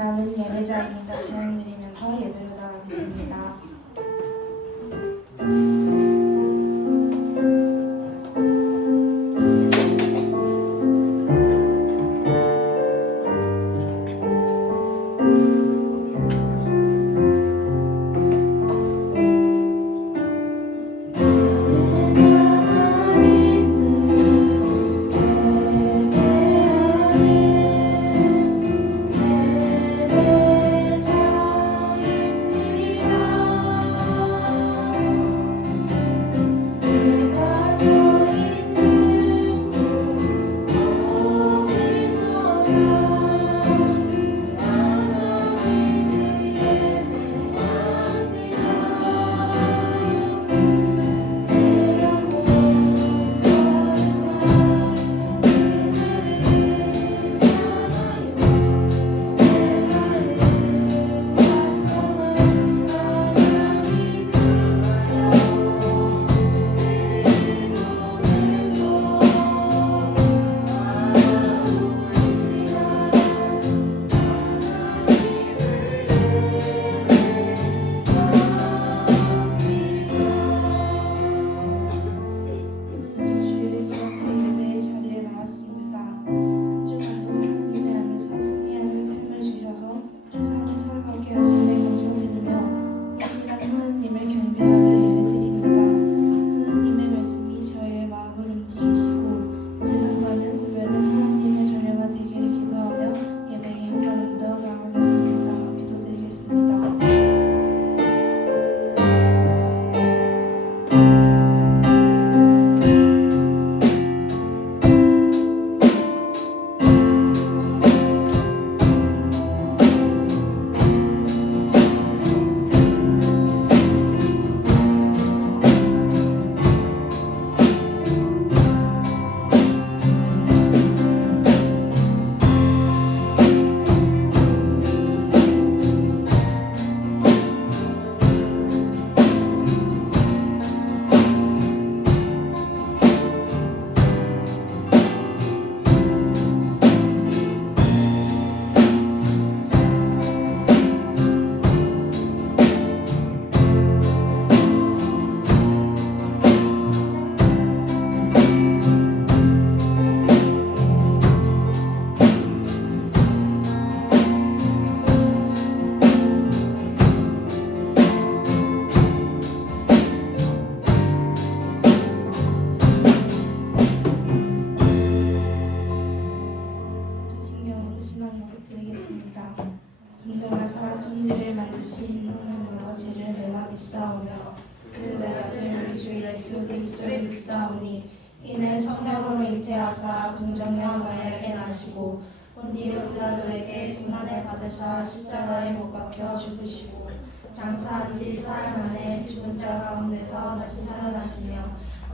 나는 예배자입니다. 찬양 드리면서 예배로 나가겠습니다. 인도하사 천지를 만드신 이는 아버지를 내가 믿사오며 그 외아들 우리 주 예수 그리스도를 믿사오니 이는 성령으로 잉태하사 동정녀 마리아에게 나시고 본디오 빌라도에게 고난을 받으사 십자가에 못 박혀 죽으시고 장사한 지 사흘 만에 죽은 자 가운데서 다시 살아나시며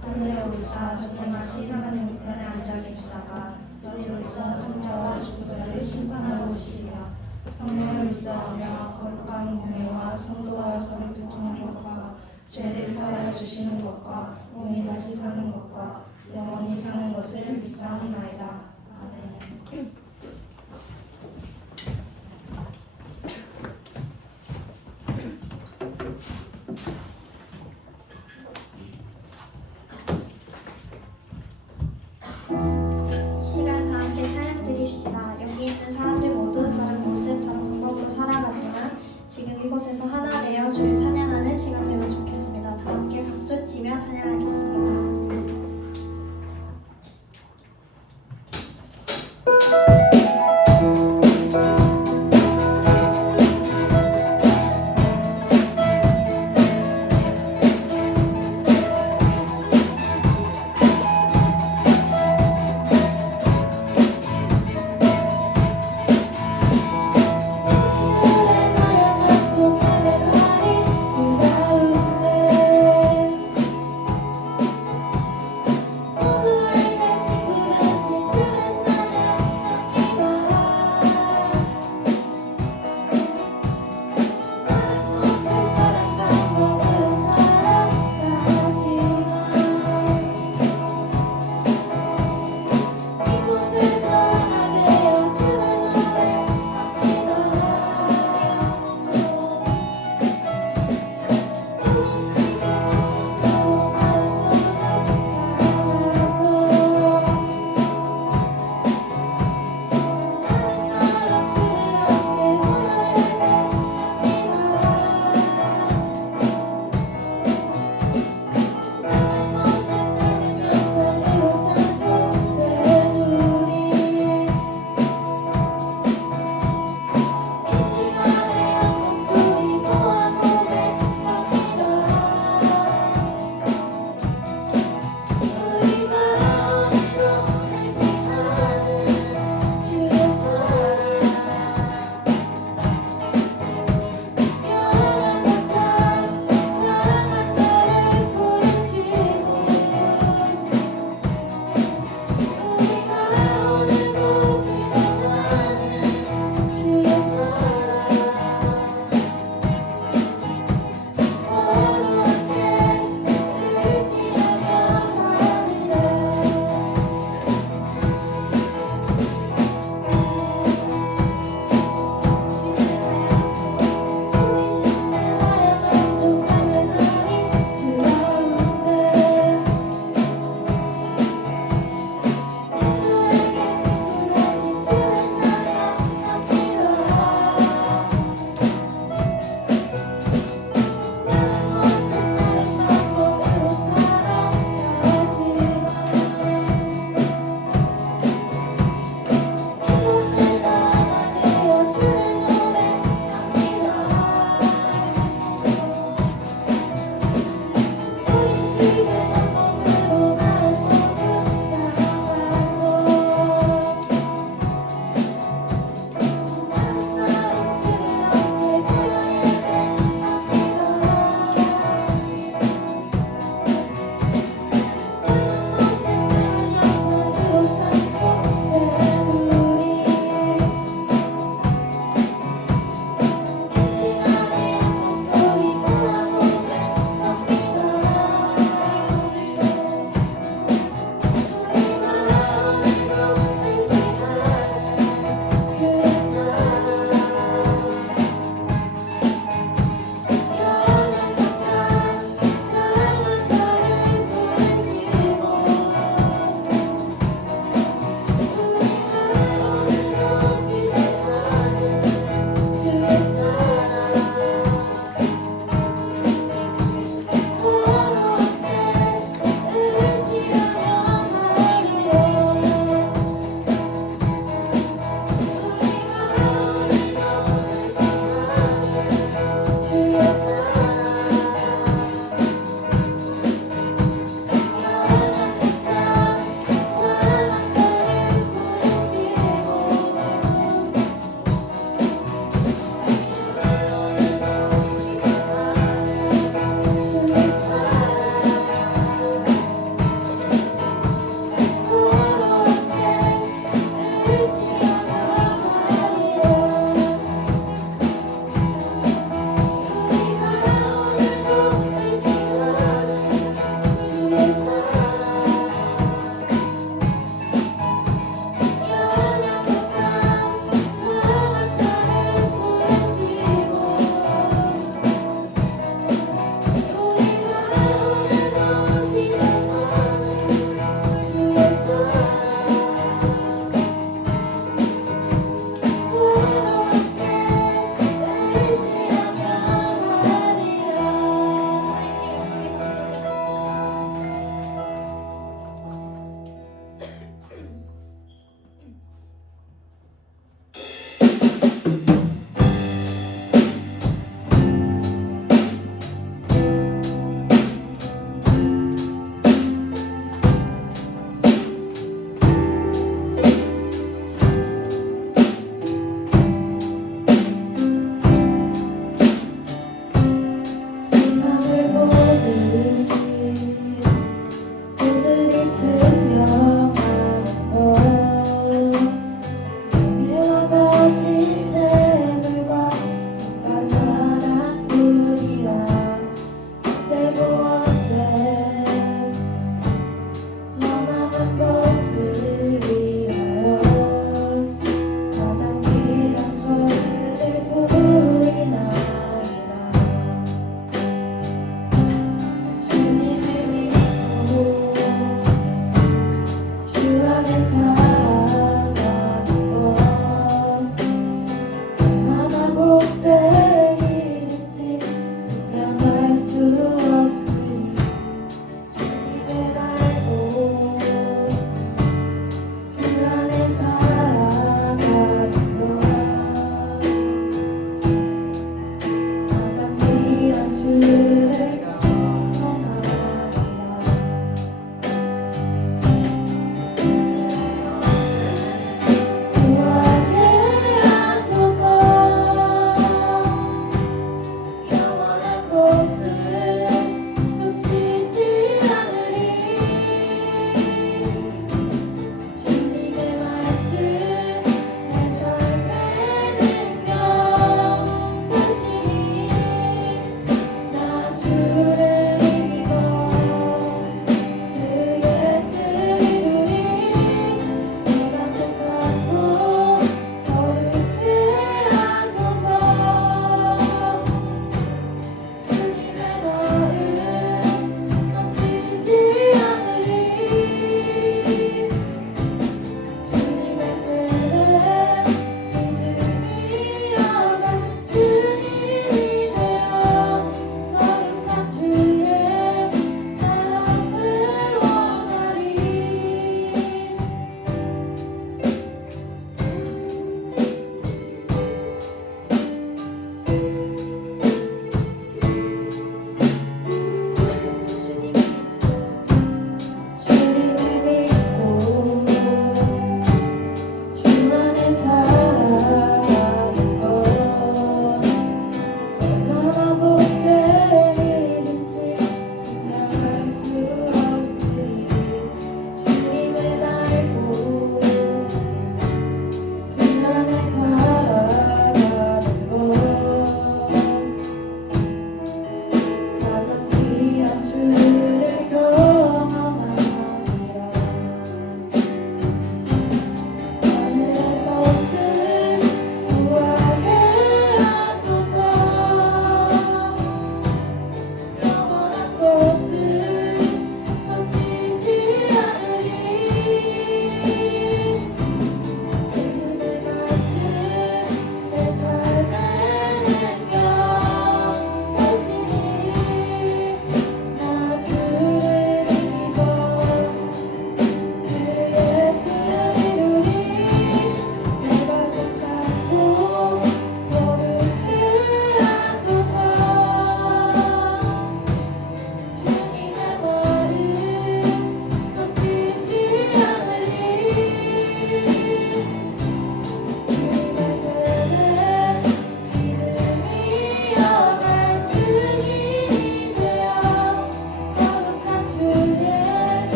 하늘에 오르사 전능하신 하나님 우편에 앉아 계시다가 저리로서 천자와 지구자를 심판하러 오시리라. 성령을 믿사오며 거룩한 공예와 성도와 서로 교통하는 것과 죄를 사하여 주시는 것과 몸이 다시 사는 것과 영원히 사는 것을 믿사옵나이다. 아멘. 시간 다 함께 찬양 드립시다. 여기 있는 사람들 모두 다른 모습, 다른 방법으로 살아가지만 지금 이곳에서 하나 되어 주를 찬양하는 시간 되면 좋겠습니다. 다 함께 박수 치며 찬양하겠습니다. 나의 약속 삶의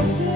주님의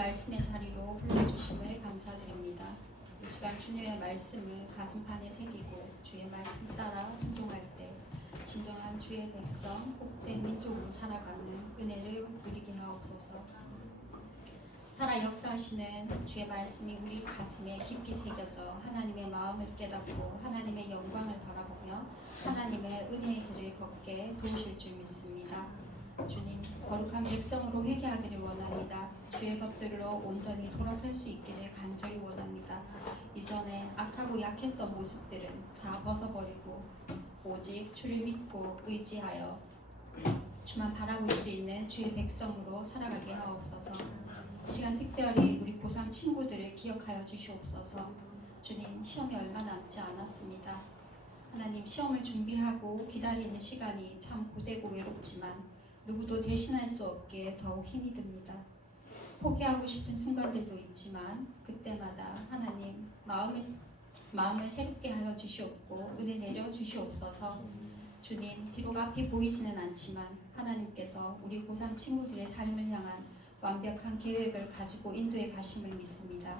말씀의 자리로 불러주심을 감사드립니다. 이 시간 주님의 말씀을 가슴판에 새기고 주의 말씀 따라 순종할 때 진정한 주의 백성, 복된 민족으로 살아가는 은혜를 누리게 하옵소서. 살아 역사하시는 주의 말씀이 우리 가슴에 깊이 새겨져 하나님의 마음을 깨닫고 하나님의 영광을 바라보며 하나님의 은혜의 길을 걷게 도우실 줄 믿습니다. 주님, 거룩한 백성으로 회개하기를 원합니다. 주의 것들로 온전히 돌아설 수 있기를 간절히 원합니다. 이전에 악하고 약했던 모습들은 다 벗어버리고 오직 주를 믿고 의지하여 주만 바라볼 수 있는 주의 백성으로 살아가게 하옵소서. 이 시간 특별히 우리 고3 친구들을 기억하여 주시옵소서. 주님, 시험이 얼마 남지 않았습니다. 하나님, 시험을 준비하고 기다리는 시간이 참 고되고 외롭지만 누구도 대신할 수 없기에 더욱 힘이 듭니다. 포기하고 싶은 순간들도 있지만 그때마다 하나님 마음을 새롭게 하여 주시옵고 은혜 내려 주시옵소서. 주님, 비록 앞이 보이지는 않지만 하나님께서 우리 고3 친구들의 삶을 향한 완벽한 계획을 가지고 인도해 가심을 믿습니다.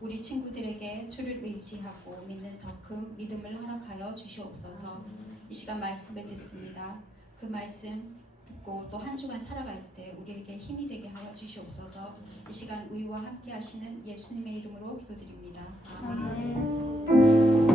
우리 친구들에게 주를 의지하고 믿는 더 큰 믿음을 허락하여 주시옵소서. 이 시간 말씀을 듣습니다. 그 말씀 듣고 또 한 주간 살아갈 때 우리에게 힘이 되게 하여 주시옵소서. 이 시간 우리와 함께 하시는 예수님의 이름으로 기도드립니다. 아멘.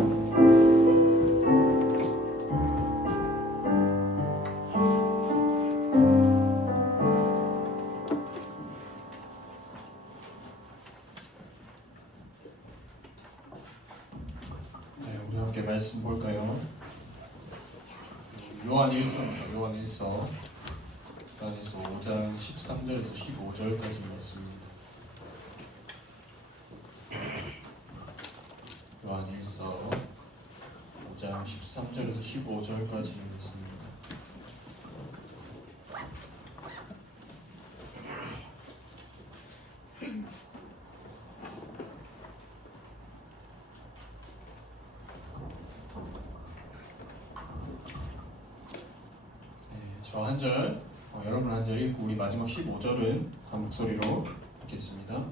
우리 함께 말씀 볼까요? 요한일서입니다. 요한일서 5장 13절에서 15절까지 말씀입니다. 요한일서 5장 13절에서 15절까지 말씀입니다. 저 한 절, 여러분 한 절 읽고 우리 마지막 15절은 한 목소리로 읽겠습니다.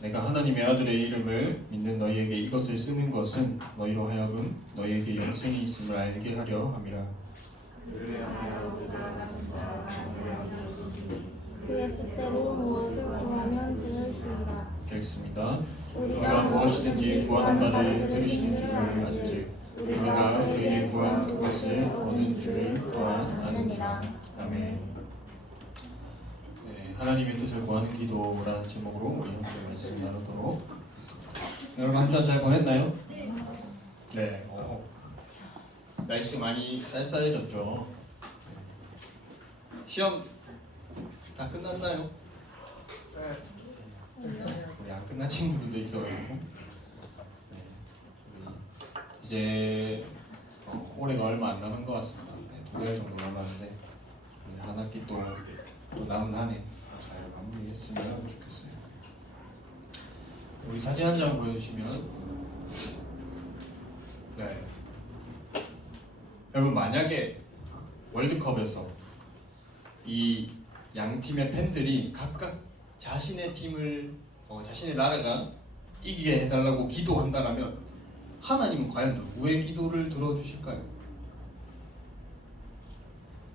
내가 하나님의 아들의 이름을 믿는 너희에게 이것을 쓰는 것은 너희로 하여금 너희에게 영생이 있음을 알게 하려 함이라. 그의 뜻대로 무엇을 구하면 들으시리라. 읽겠습니다. 우리가 무엇이든지 구하는 바를 들으시는 줄을 안즉 우리가 그에게 구한 그것을 얻은 줄을 또한 아느니라. 아멘. 네, 하나님의 뜻을 구하는 기도라는 제목으로 우리 함께 말씀 나누도록 하겠습니다. 여러분 한 주간 잘 보냈나요? 네. 날씨 많이 쌀쌀해졌죠. 시험 다 끝났나요? 우리 안 끝난 친구들도 있어가지고. 이제 올해가 얼마 안 남은 것 같습니다. 2달 정도 남았는데 한 학기 또 남은 한 해 잘 마무리했으면 좋겠어요. 우리 사진 한 장 보여주시면, 네. 여러분 만약에 월드컵에서 이 양 팀의 팬들이 각각 자신의 팀을 자신의 나라가 이기게 해달라고 기도한다라면 하나님은 과연 누구의 기도를 들어주실까요?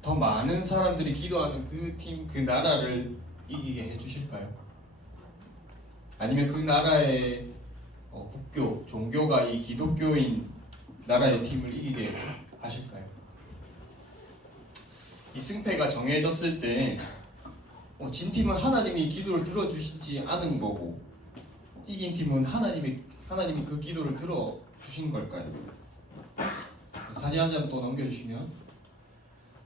더 많은 사람들이 기도하는 그 팀, 그 나라를 이기게 해주실까요? 아니면 그 나라의 국교, 종교가 이 기독교인 나라의 팀을 이기게 하실까요? 이 승패가 정해졌을 때 진 팀은 하나님이 기도를 들어주시지 않은 거고 이긴 팀은 하나님이 그 기도를 들어주신 걸까요? 사진 한 장 또 넘겨주시면,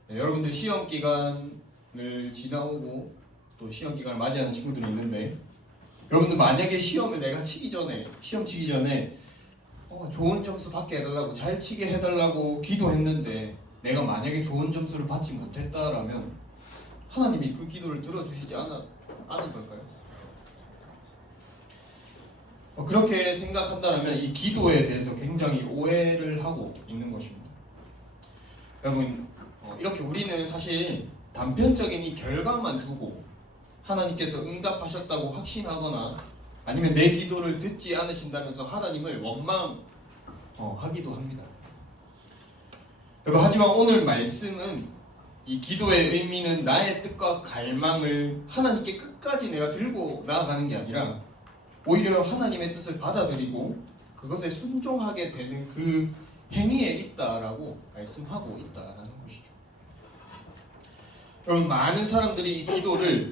네, 여러분들 시험 기간을 지나오고 또 시험 기간을 맞이하는 친구들이 있는데, 여러분들 만약에 시험 치기 전에 좋은 점수 받게 해달라고, 잘 치게 해달라고 기도했는데 내가 만약에 좋은 점수를 받지 못했다라면 하나님이 그 기도를 들어주시지 않은 걸까요? 그렇게 생각한다면 이 기도에 대해서 굉장히 오해를 하고 있는 것입니다. 여러분, 이렇게 우리는 사실 단편적인 이 결과만 두고 하나님께서 응답하셨다고 확신하거나 아니면 내 기도를 듣지 않으신다면서 하나님을 원망하기도 합니다. 여러분, 하지만 오늘 말씀은 이 기도의 의미는 나의 뜻과 갈망을 하나님께 끝까지 내가 들고 나아가는 게 아니라 오히려 하나님의 뜻을 받아들이고 그것에 순종하게 되는 그 행위에 있다라고 말씀하고 있다라는 것이죠. 여러분, 많은 사람들이 이 기도를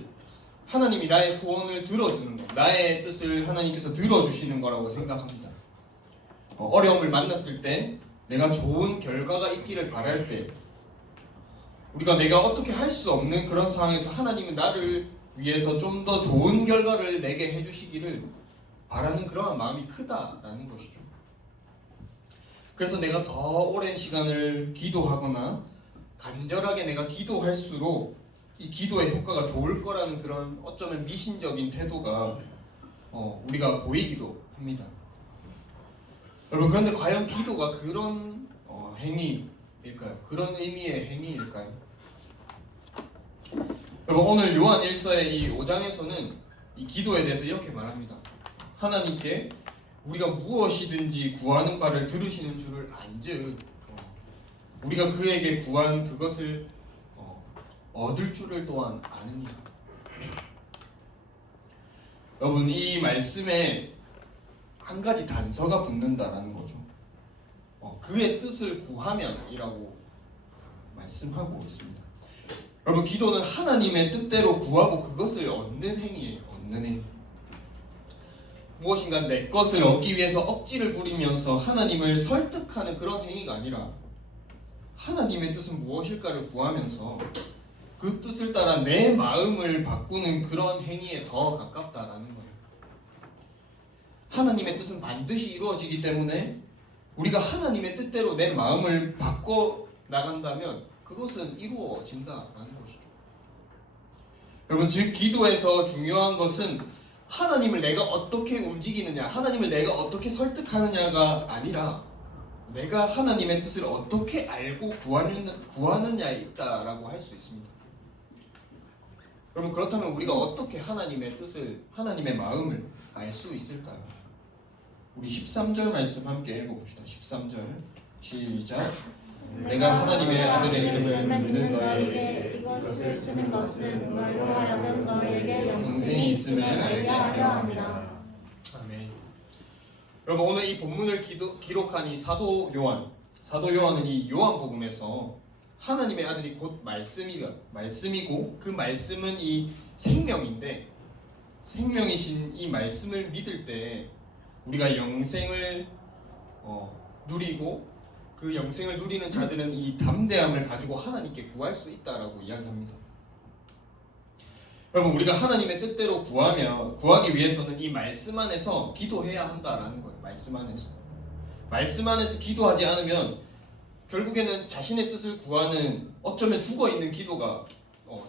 하나님이 나의 소원을 들어주는 것, 나의 뜻을 하나님께서 들어주시는 거라고 생각합니다. 어려움을 만났을 때, 내가 좋은 결과가 있기를 바랄 때, 우리가 내가 어떻게 할 수 없는 그런 상황에서 하나님은 나를 위해서 좀 더 좋은 결과를 내게 해주시기를 바라는 그러한 마음이 크다라는 것이죠. 그래서 내가 더 오랜 시간을 기도하거나 간절하게 내가 기도할수록 이 기도의 효과가 좋을 거라는 그런 어쩌면 미신적인 태도가 우리가 보이기도 합니다. 여러분, 그런데 과연 기도가 그런 행위일까요? 그런 의미의 행위일까요? 여러분, 오늘 요한 1서의 이 5장에서는 이 기도에 대해서 이렇게 말합니다. 하나님께 우리가 무엇이든지 구하는 바를 들으시는 줄을 안즉 우리가 그에게 구한 그것을 얻을 줄을 또한 아느니라. 여러분, 이 말씀에 한 가지 단서가 붙는다라는 거죠. 그의 뜻을 구하면이라고 말씀하고 있습니다. 여러분, 기도는 하나님의 뜻대로 구하고 그것을 얻는 행위예요. 얻는 행위. 무엇인가 내 것을 얻기 위해서 억지를 부리면서 하나님을 설득하는 그런 행위가 아니라 하나님의 뜻은 무엇일까를 구하면서 그 뜻을 따라 내 마음을 바꾸는 그런 행위에 더 가깝다라는 거예요. 하나님의 뜻은 반드시 이루어지기 때문에 우리가 하나님의 뜻대로 내 마음을 바꿔 나간다면 그것은 이루어진다라는 것이죠. 여러분, 즉 기도에서 중요한 것은 하나님을 내가 어떻게 움직이느냐, 하나님을 내가 어떻게 설득하느냐가 아니라 내가 하나님의 뜻을 어떻게 알고 구하느냐에 있다라고 할 수 있습니다. 여러분, 그렇다면 우리가 어떻게 하나님의 뜻을, 하나님의 마음을 알 수 있을까요? 우리 13절 말씀 함께 읽어봅시다. 13절 시작. 내가 하나님의 아들의 이름을 묻는 너에게 이것을 쓰는 것은 너희로 하여금 너희에게 영생이 있음을 알게 하려 함이라. 아멘. 여러분, 오늘 이 본문을 기록한 이 사도 요한은 이 요한복음에서 하나님의 아들이 곧 말씀이고 그 말씀은 이 생명인데, 생명이신 이 말씀을 믿을 때 우리가 영생을 누리고 그 영생을 누리는 자들은 이 담대함을 가지고 하나님께 구할 수 있다라고 이야기합니다. 여러분, 우리가 하나님의 뜻대로 구하기 위해서는 이 말씀 안에서 기도해야 한다라는 거예요. 말씀 안에서 기도하지 않으면 결국에는 자신의 뜻을 구하는 어쩌면 죽어있는 기도가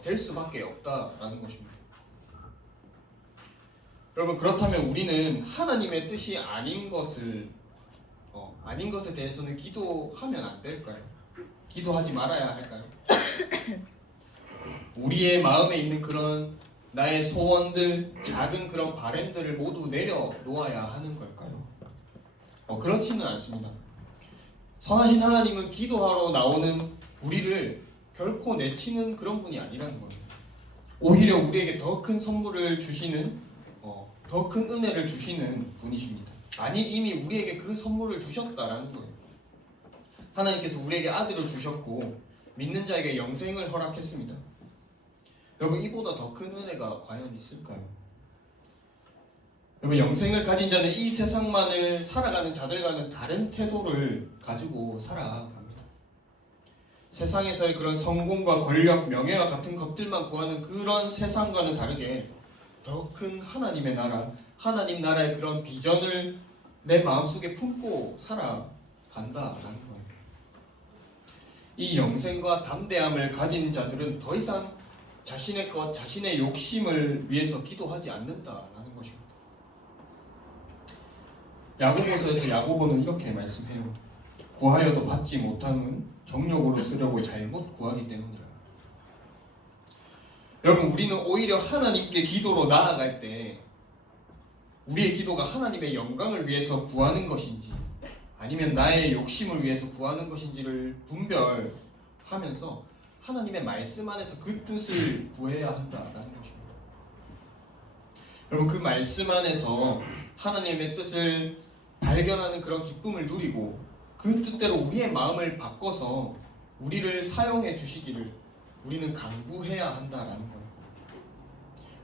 될 수밖에 없다라는 것입니다. 여러분, 그렇다면 우리는 하나님의 뜻이 아닌 것에 대해서는 기도하면 안 될까요? 기도하지 말아야 할까요? 우리의 마음에 있는 그런 나의 소원들, 작은 그런 바램들을 모두 내려놓아야 하는 걸까요? 그렇지는 않습니다. 선하신 하나님은 기도하러 나오는 우리를 결코 내치는 그런 분이 아니라는 거예요. 오히려 우리에게 더 큰 선물을 주시는, 더 큰 은혜를 주시는 분이십니다. 아니, 이미 우리에게 그 선물을 주셨다라는 거예요. 하나님께서 우리에게 아들을 주셨고 믿는 자에게 영생을 허락했습니다. 여러분, 이보다 더 큰 은혜가 과연 있을까요? 여러분, 영생을 가진 자는 이 세상만을 살아가는 자들과는 다른 태도를 가지고 살아갑니다. 세상에서의 그런 성공과 권력, 명예와 같은 것들만 구하는 그런 세상과는 다르게 더 큰 하나님의 나라, 하나님 나라의 그런 비전을 내 마음속에 품고 살아간다라는 거예요. 이 영생과 담대함을 가진 자들은 더 이상 자신의 것, 자신의 욕심을 위해서 기도하지 않는다라는 것입니다. 야고보서에서 야고보는 이렇게 말씀해요. 구하여도 받지 못함은 정욕으로 쓰려고 잘못 구하기 때문이라. 여러분, 우리는 오히려 하나님께 기도로 나아갈 때 우리의 기도가 하나님의 영광을 위해서 구하는 것인지 아니면 나의 욕심을 위해서 구하는 것인지를 분별하면서 하나님의 말씀 안에서 그 뜻을 구해야 한다라는 것입니다. 여러분, 그 말씀 안에서 하나님의 뜻을 발견하는 그런 기쁨을 누리고 그 뜻대로 우리의 마음을 바꿔서 우리를 사용해 주시기를 우리는 간구해야 한다라는 거예요.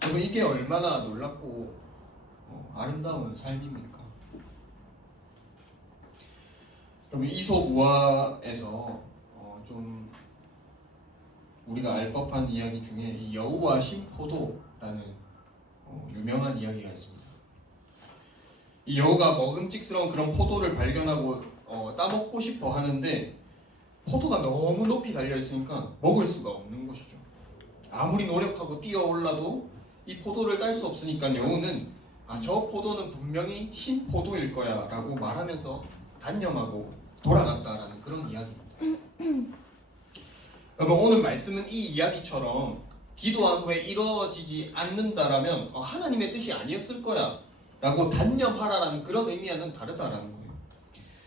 여러분, 이게 얼마나 놀랍고 아름다운 삶입니까? 여러분, 이솝우화에서 좀 우리가 알 법한 이야기 중에 이 여우와 신포도라는 유명한 이야기가 있습니다. 이 여우가 먹음직스러운 그런 포도를 발견하고 따먹고 싶어 하는데 포도가 너무 높이 달려 있으니까 먹을 수가 없는 것이죠. 아무리 노력하고 뛰어올라도 이 포도를 딸 수 없으니까 여우는 저 포도는 분명히 신포도일 거야 라고 말하면서 단념하고 돌아갔다라는 그런 이야기입니다. 여러분, 오늘 말씀은 이 이야기처럼 기도한 후에 이루어지지 않는다라면 하나님의 뜻이 아니었을 거야 라고 단념하라라는 그런 의미와는 다르다라는 거예요.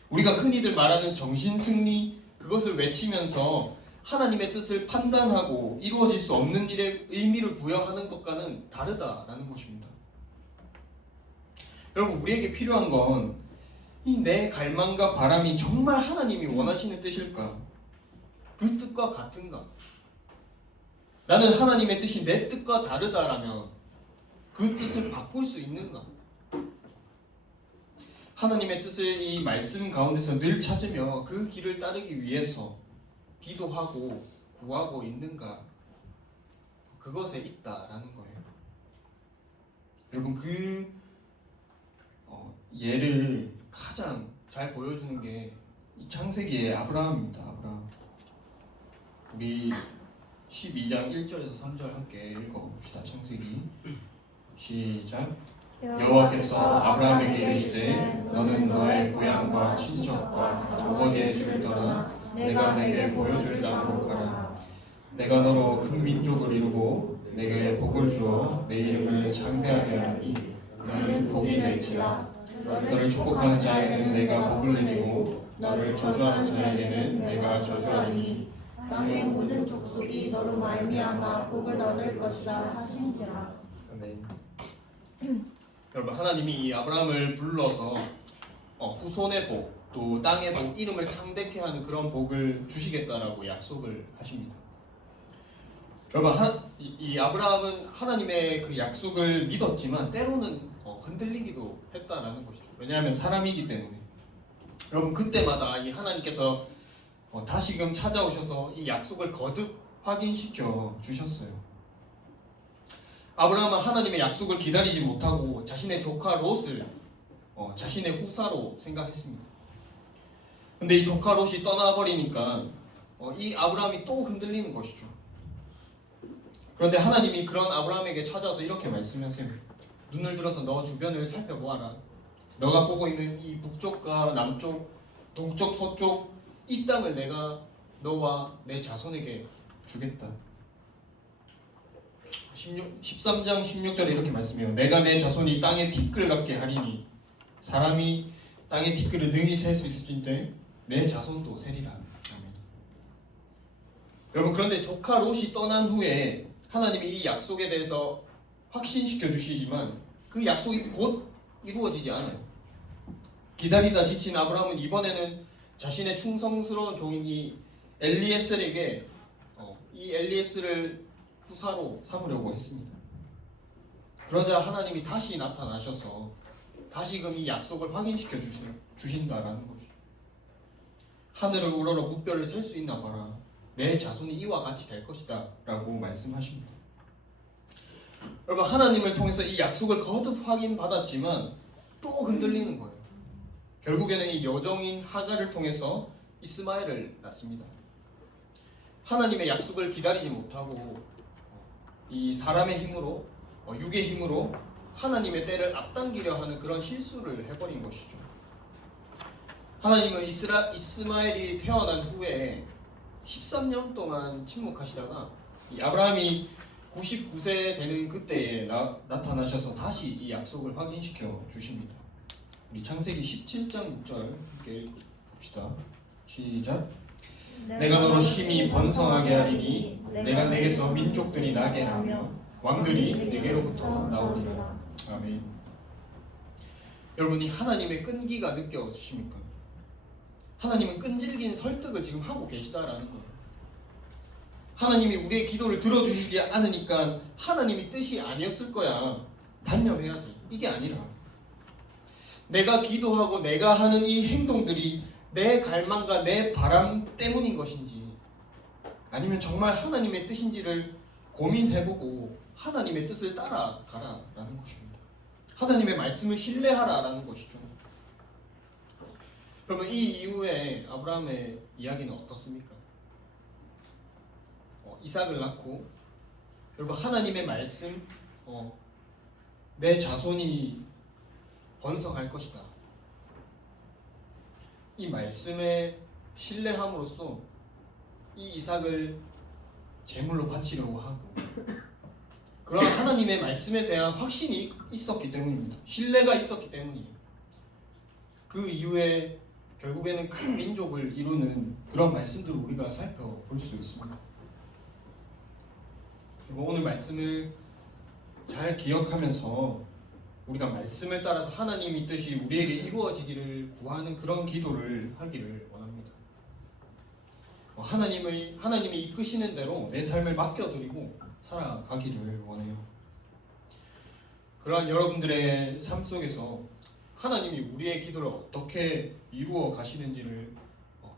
우리가 흔히들 말하는 정신승리, 그것을 외치면서 하나님의 뜻을 판단하고 이루어질 수 없는 일에 의미를 부여하는 것과는 다르다라는 것입니다. 여러분, 우리에게 필요한 건 이 내 갈망과 바람이 정말 하나님이 원하시는 뜻일까? 그 뜻과 같은가? 나는 하나님의 뜻이 내 뜻과 다르다라면 그 뜻을 바꿀 수 있는가? 하나님의 뜻을 이 말씀 가운데서 늘 찾으며 그 길을 따르기 위해서 기도하고 구하고 있는가? 그것에 있다라는 거예요. 여러분, 그 예를 가장 잘 보여주는 게 이 창세기의 아브라함입니다. 아브라함. 우리 12장 1절에서 3절 함께 읽어봅시다. 창세기 시작. 여호와께서 아브라함에게 이르시되 너는 너의 고향과 친척과 아버지의 집을 떠나 내가 내게 보여줄 땅으로 가라. 내가 너로 큰 민족을 이루고 내게 복을 주어 내 이름을 창대하게 하리니 너는 복이 될지라. 너를 축복하는 자에게는 내가 복을 내리고 너를 저주하는 자에게는 내가 저주하리니 땅의 모든 족속이 너로 말미암아 복을 얻을 것이다 하신지라. 아멘. 여러분, 하나님이 이 아브라함을 불러서 후손의 복, 또 땅의 복, 이름을 창대케 하는 그런 복을 주시겠다라고 약속을 하십니다. 여러분, 이 아브라함은 하나님의 그 약속을 믿었지만 때로는 흔들리기도 했다라는 것이죠. 왜냐하면 사람이기 때문에. 여러분, 그때마다 이 하나님께서 다시금 찾아오셔서 이 약속을 거듭 확인시켜 주셨어요. 아브라함은 하나님의 약속을 기다리지 못하고 자신의 조카 롯을 자신의 후사로 생각했습니다. 근데 이 조카 롯이 떠나버리니까 이 아브라함이 또 흔들리는 것이죠. 그런데 하나님이 그런 아브라함에게 찾아서 이렇게 말씀하세요. 눈을 들어서 너 주변을 살펴보아라. 너가 보고 있는 이 북쪽과 남쪽, 동쪽, 서쪽 이 땅을 내가 너와 내 자손에게 주겠다. 13장 16절에 이렇게 말씀해요. 내가 내 자손이 땅의 티끌 같게 하리니 사람이 땅의 티끌을 능히 셀 수 있을진데 내 자손도 세리라. 아멘. 여러분, 그런데 조카 롯이 떠난 후에 하나님이 이 약속에 대해서 확신시켜 주시지만 그 약속이 곧 이루어지지 않아요. 기다리다 지친 아브라함은 이번에는 자신의 충성스러운 종인 이 엘리에셀에게 이 엘리에셀을 후사로 삼으려고 했습니다. 그러자 하나님이 다시 나타나셔서 다시금 이 약속을 확인시켜 주신다라는 거죠. 하늘을 우러러 무뼈를 셀 수 있나 봐라. 내 자손이 이와 같이 될 것이다 라고 말씀하십니다. 여러분, 하나님을 통해서 이 약속을 거듭 확인받았지만 또 흔들리는 거예요. 결국에는 이 여종인 하갈을 통해서 이스마엘을 낳습니다. 하나님의 약속을 기다리지 못하고 이 사람의 힘으로 육의 힘으로 하나님의 때를 앞당기려 하는 그런 실수를 해버린 것이죠. 하나님은 이스마엘이 태어난 후에 13년 동안 침묵하시다가 이 아브라함이 99세 되는 그때에 나타나셔서 다시 이 약속을 확인시켜 주십니다. 우리 창세기 17장 6절 함께 봅시다. 시작. 내가 너로 심히 번성하게 하리니 내가 내게서 민족들이 나게 하며 왕들이 내게로부터 나오리라. 아멘. 여러분이 하나님의 끈기가 느껴지십니까? 하나님은 끈질긴 설득을 지금 하고 계시다라는 거예요. 하나님이 우리의 기도를 들어주시지 않으니까 하나님이 뜻이 아니었을 거야, 단념해야지. 이게 아니라 내가 기도하고 내가 하는 이 행동들이 내 갈망과 내 바람 때문인 것인지, 아니면 정말 하나님의 뜻인지를 고민해보고 하나님의 뜻을 따라가라라는 것입니다. 하나님의 말씀을 신뢰하라라는 것이죠. 그러면 이 이후에 아브라함의 이야기는 어떻습니까? 이삭을 낳고, 여러분 하나님의 말씀, 내 자손이 번성할 것이다, 이 말씀에 신뢰함으로써 이 이삭을 제물로 바치려고 하고, 그런 하나님의 말씀에 대한 확신이 있었기 때문입니다. 신뢰가 있었기 때문이에요. 그 이후에 결국에는 큰 민족을 이루는 그런 말씀들을 우리가 살펴볼 수 있습니다. 그리고 오늘 말씀을 잘 기억하면서 우리가 말씀을 따라서 하나님의 뜻이 우리에게 이루어지기를 구하는 그런 기도를 하기를 원합니다. 하나님이 이끄시는 대로 내 삶을 맡겨드리고 살아가기를 원해요. 그러한 여러분들의 삶 속에서 하나님이 우리의 기도를 어떻게 이루어 가시는지를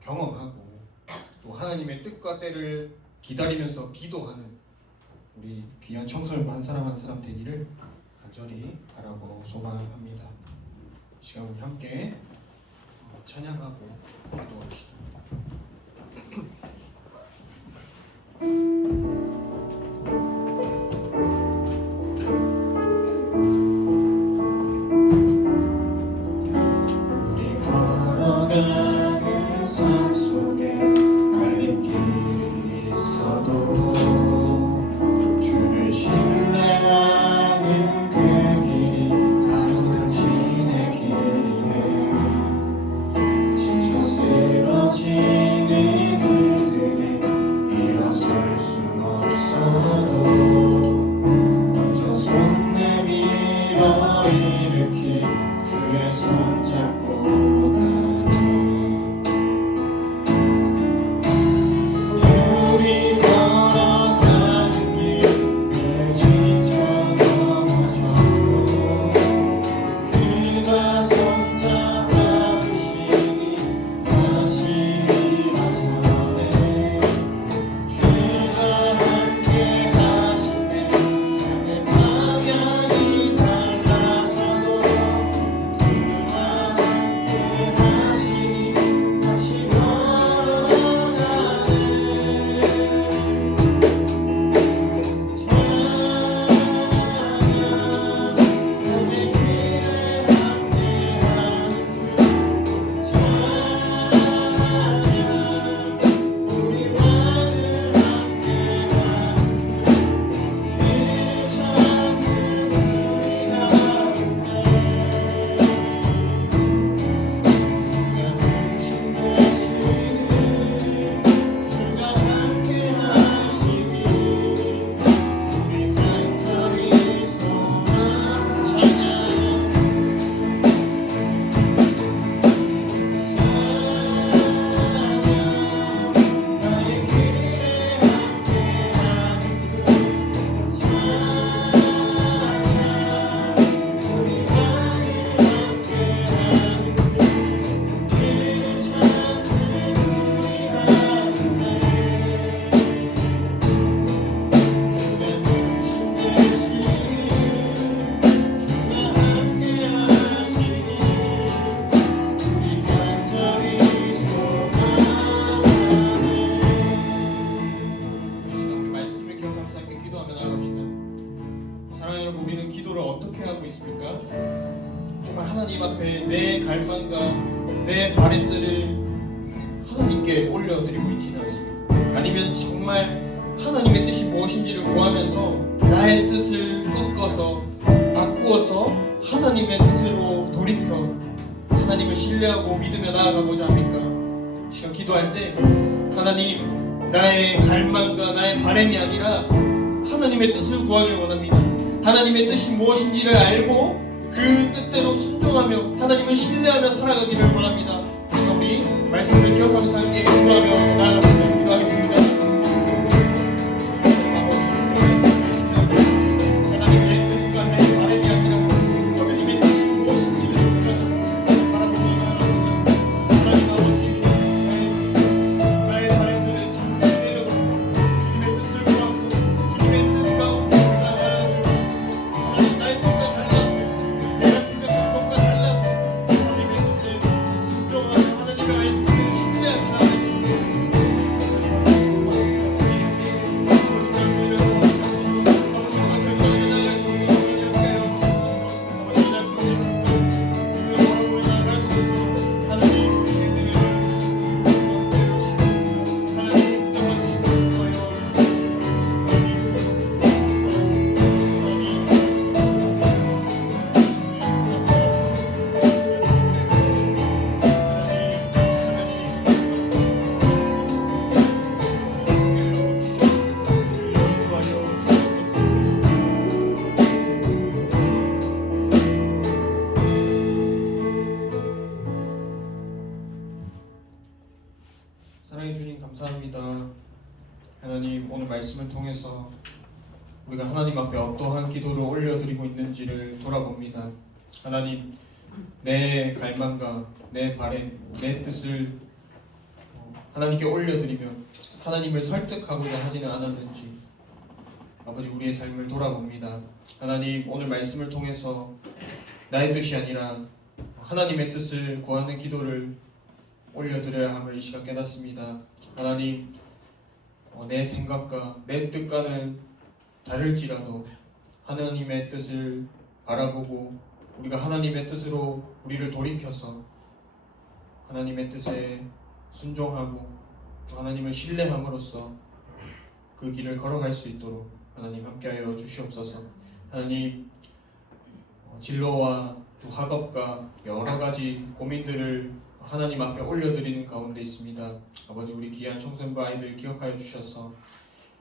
경험하고, 또 하나님의 뜻과 때를 기다리면서 기도하는 우리 귀한 청소년 한 사람 한 사람 되기를 간절히 바라고 소망합니다. 이 시간 우리 함께 찬양하고 기도합시다. 우리 걸어가는 삶 속에 갈림길이 있어도 주를 신뢰하는 그 길이 바로 당신의 길이네. 지쳐 쓰러지는 이들이 일어설 수 없어도 먼저 손 내밀어 일으키 주의 손 잡고 가네. 우리 걸어가는 길 지쳐 넘어져도 그가 손잡아 주시니 다시 일어서네. 주가 함께 하시네. 삶의 방향이 달라져도 그와 함께 하시니 다시 걸어가네. 나의 길에 함께하는 주 우리와는 함께하는 주 그 찾는 우리가 주가 중심 되시네. 주가 함께하시니 우리 간절히 소망 찬양. 나의 길에 함께하는 주 우리와는 함께하는 주 그 찾는 우리가 주가 중심 되시니 주가 함께하시니 우리 간절히 소망하네. 이 시간 우리 말씀을 기억하면서 함께 기도하며 나아갑시다. 사랑하는 여러분, 우리는 기도를 어떻게 하고 있습니까? 정말 하나님 앞에 내 갈망과 내 바램들을 하나님께 올려드리고 있지는 않습니까? 아니면 정말 하나님의 뜻이 무엇인지를 구하면서 나의 뜻을 꺾어서 바꾸어서 하나님의 뜻으로 돌이켜 하나님을 신뢰하고 믿으며 나아가고자 합니까? 지금 기도할 때 하나님, 나의 갈망과 나의 바람이 아니라 하나님의 뜻을 구하기를 원합니다. 하나님의 뜻이 무엇인지를 알고 그 뜻대로 순종하며 하나님을 신뢰하며 살아가기를 원합니다. 지금 우리 말씀을 기억하면서 함께 기도하며 나아갑시다. 기도하겠습니다. 사랑해 주님 감사합니다. 하나님, 오늘 말씀을 통해서 우리가 하나님 앞에 어떠한 기도를 올려드리고 있는지를 돌아봅니다. 하나님, 내 갈망과 내 바람, 내 뜻을 하나님께 올려드리며 하나님을 설득하고자 하지는 않았는지 아버지, 우리의 삶을 돌아봅니다. 하나님, 오늘 말씀을 통해서 나의 뜻이 아니라 하나님의 뜻을 구하는 기도를 올려드려야 함을 이 시간 깨닫습니다. 하나님, 내 생각과 내 뜻과는 다를지라도 하나님의 뜻을 바라보고 우리가 하나님의 뜻으로 우리를 돌이켜서 하나님의 뜻에 순종하고 또 하나님을 신뢰함으로써 그 길을 걸어갈 수 있도록 하나님 함께하여 주시옵소서. 하나님, 진로와 또 학업과 여러 가지 고민들을 하나님 앞에 올려드리는 가운데 있습니다. 아버지, 우리 귀한 청소년부 아이들 기억하여 주셔서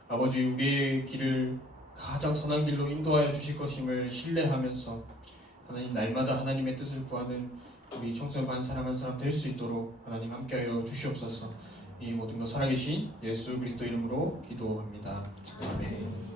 아버지, 우리의 길을 가장 선한 길로 인도하여 주실 것임을 신뢰하면서 하나님, 날마다 하나님의 뜻을 구하는 우리 청소년부 한 사람 한 사람 될 수 있도록 하나님 함께하여 주시옵소서. 이 모든 것 살아계신 예수 그리스도 이름으로 기도합니다. 아멘.